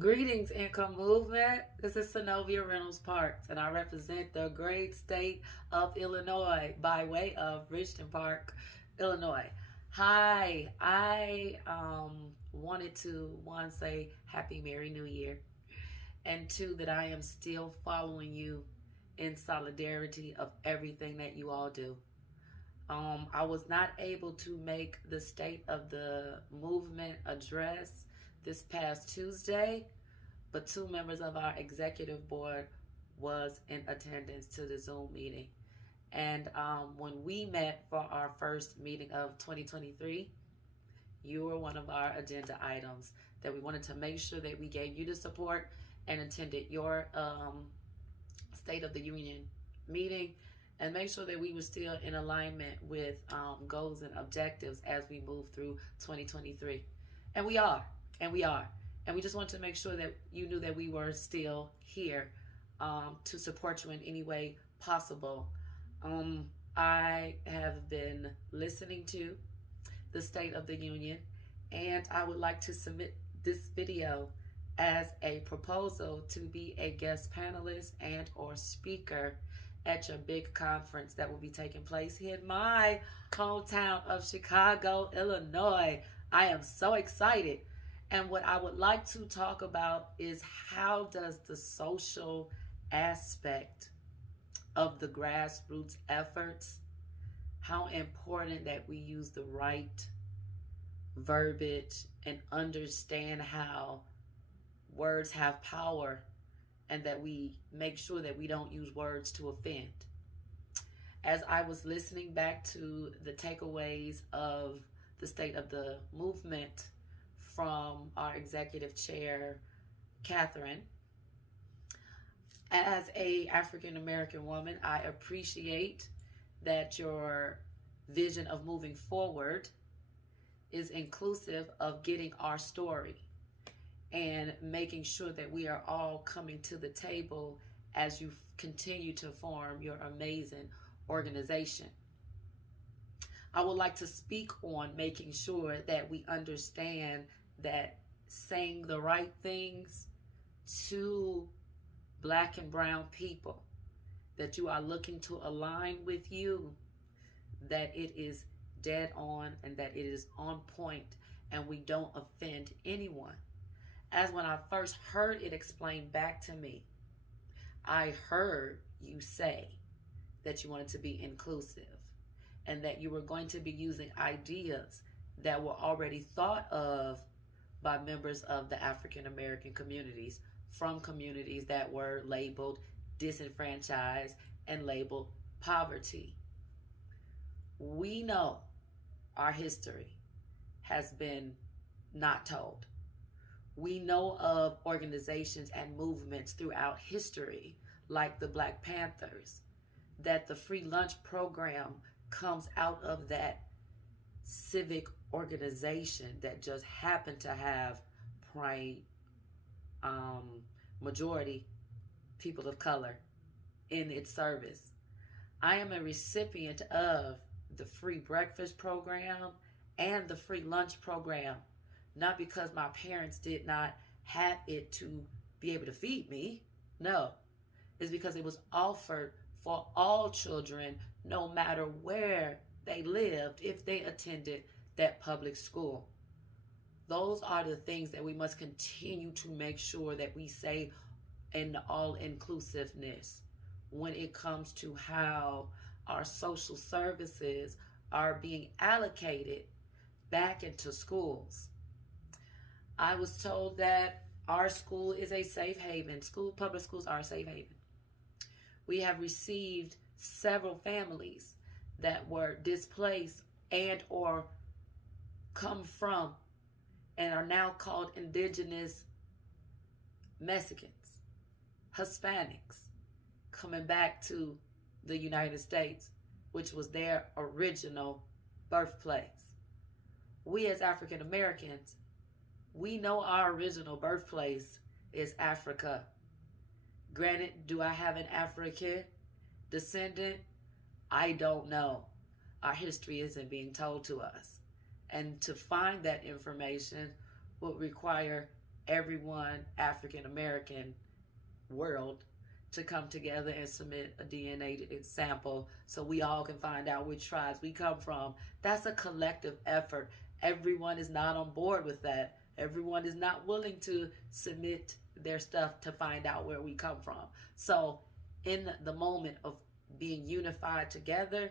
Greetings, Income Movement. This is Synovia Reynolds Parks, and I represent the great state of Illinois by way of Richton Park, Illinois. Hi, I wanted to, one, say Happy Merry New Year, and two, that I am still following you in solidarity of everything that you all do. I was not able to make the State of the Movement address this past Tuesday, but two members of our executive board was in attendance to the Zoom meeting. And when we met for our first meeting of 2023, you were one of our agenda items that we wanted to make sure that we gave you the support and attended your State of the Union meeting and make sure that we were still in alignment with goals and objectives as we move through 2023. And we are. And we just wanted to make sure that you knew that we were still here to support you in any way possible. I have been listening to the State of the Union, and I would like to submit this video as a proposal to be a guest panelist and or speaker at your big conference that will be taking place here in my hometown of Chicago, Illinois. I am so excited. And what I would like to talk about is how does the social aspect of the grassroots efforts, how important that we use the right verbiage and understand how words have power and that we make sure that we don't use words to offend. As I was listening back to the takeaways of the State of the Movement from our executive chair, Catherine, as a African American woman, I appreciate that your vision of moving forward is inclusive of getting our story and making sure that we are all coming to the table as you continue to form your amazing organization. I would like to speak on making sure that we understand that saying the right things to Black and brown people, that you are looking to align with you, that it is dead on and that it is on point and we don't offend anyone. As when I first heard it explained back to me, I heard you say that you wanted to be inclusive and that you were going to be using ideas that were already thought of by members of the African American communities from communities that were labeled disenfranchised and labeled poverty. We know our history has been not told. We know of organizations and movements throughout history, like the Black Panthers, that the free lunch program comes out of that civic organization that just happened to have majority people of color in its service. I am a recipient of the free breakfast program and the free lunch program, not because my parents did not have it to be able to feed me. No, it's because it was offered for all children, no matter where they lived, if they attended that public school. Those are the things that we must continue to make sure that we say in the all-inclusiveness when it comes to how our social services are being allocated back into schools. I was told that our school is a safe haven. Public schools are a safe haven. We have received several families that were displaced and or come from and are now called indigenous Mexicans, Hispanics, coming back to the United States, which was their original birthplace. We as African Americans, we know our original birthplace is Africa. Granted, do I have an African descendant? I don't know. Our history isn't being told to us. And to find that information would require everyone African American world to come together and submit a DNA sample so we all can find out which tribes we come from. That's a collective effort. Everyone is not on board with that. Everyone is not willing to submit their stuff to find out where we come from. So in the moment of being unified together,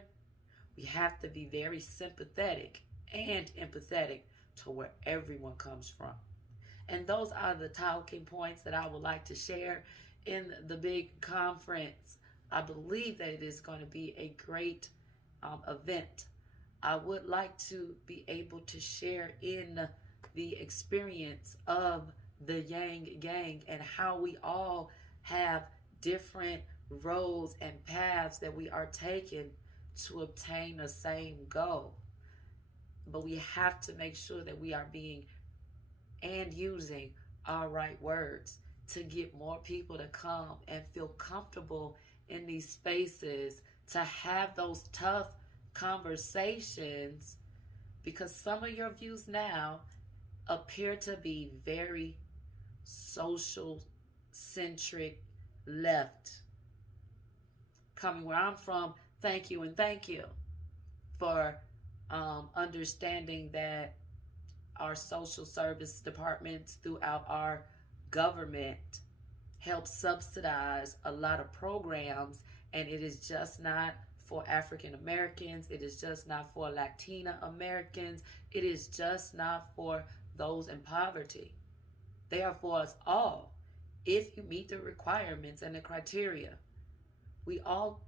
we have to be very sympathetic and empathetic to where everyone comes from. And those are the talking points that I would like to share in the big conference. I believe that it is going to be a great event. I would like to be able to share in the experience of the Yang Gang and how we all have different roads and paths that we are taking to obtain the same goal. But we have to make sure that we are being and using our right words to get more people to come and feel comfortable in these spaces to have those tough conversations, because some of your views now appear to be very social centric left. Coming where I'm from, thank you and thank you for understanding that our social service departments throughout our government help subsidize a lot of programs, and it is just not for African Americans, it is just not for Latina Americans, it is just not for those in poverty. They are for us all if you meet the requirements and the criteria. We all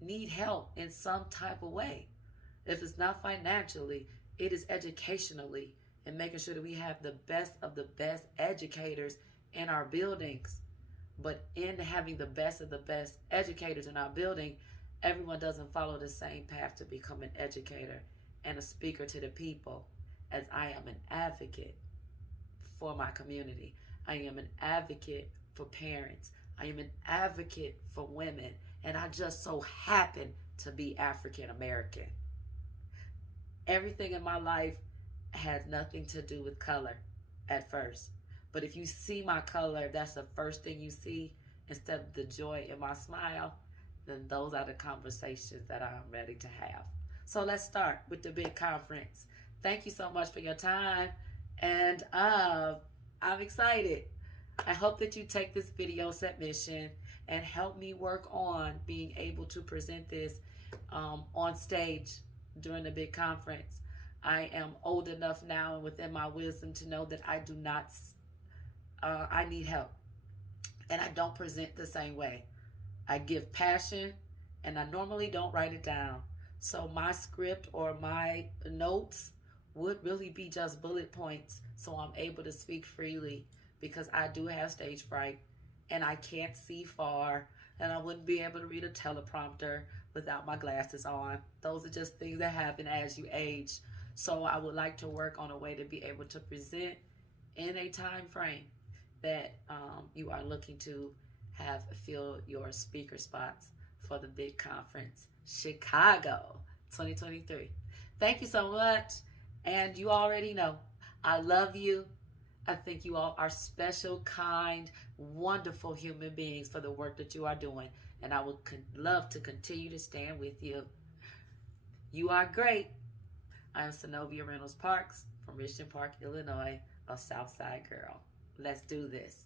need help in some type of way. If it's not financially, it is educationally, and making sure that we have the best of the best educators in our buildings. But in having the best of the best educators in our building, everyone doesn't follow the same path to become an educator and a speaker to the people, as I am an advocate for my community. I am an advocate for parents. I am an advocate for women, and I just so happen to be African American. Everything in my life has nothing to do with color at first. But if you see my color, if that's the first thing you see instead of the joy in my smile, then those are the conversations that I'm ready to have. So let's start with the big conference. Thank you so much for your time, and I'm excited. I hope that you take this video submission and help me work on being able to present this on stage during the big conference. I am old enough now and within my wisdom to know that I do not, I need help. And I don't present the same way. I give passion, and I normally don't write it down. So my script or my notes would really be just bullet points, so I'm able to speak freely, because I do have stage fright and I can't see far, and I wouldn't be able to read a teleprompter without my glasses on. Those are just things that happen as you age. So I would like to work on a way to be able to present in a time frame that you are looking to have fill your speaker spots for the big conference, Chicago 2023. Thank you so much. And you already know, I love you. I think you all are special, kind, wonderful human beings for the work that you are doing. And I would love to continue to stand with you. You are great. I am Synovia Reynolds Parks from Richland Park, Illinois, a Southside girl. Let's do this.